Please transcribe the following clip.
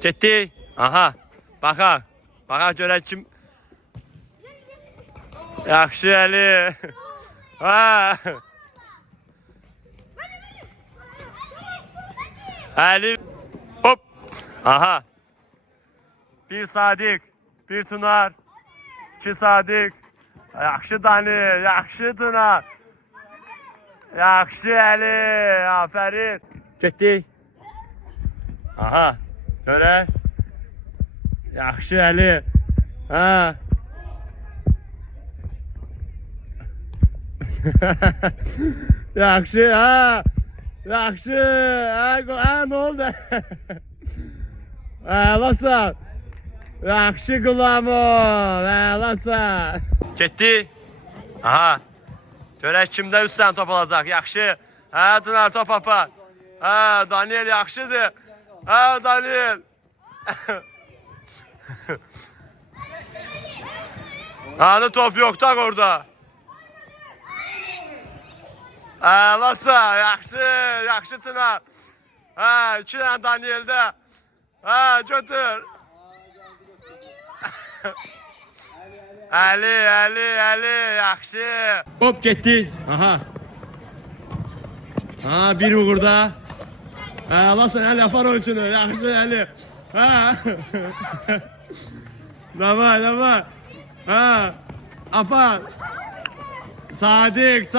Getdi. Aha. Baxaq. Baxaq görək kim. Yaxşı Əli. Ha. Əli. Hop. Aha. Bir Sadiq, bir Tunar, iki Sadiq. Yaxşı Dani, yaxşı Tunar. Yaxşı Əli, afərin. Getdi. Aha, görək. Yaxşı Əli. Ha. Yaxşı, ha. Yaxşı. Ha, nə oldu? Əlasan. Yaxşı Qulamov, əlasan. Getdi. Aha. Görək kimdə üstdən top alacaq. Yaxşı. Hə, Tunar top apar. Hə, Daniel yaxşıdır. Hə, Daniel. Hani top yok da orada. Lasa, yaxşı, yaxşı Tunar. Hə, 2 dənə Daniel'də. Hə, götür. Əli, yaxşı. Hop, getdi. Aha. Ha, bir uğurda. Lasa, Əli, apar o üçünü. Yaxşı, Əli. Ha. Davay. Ha. Apar. Sadiq.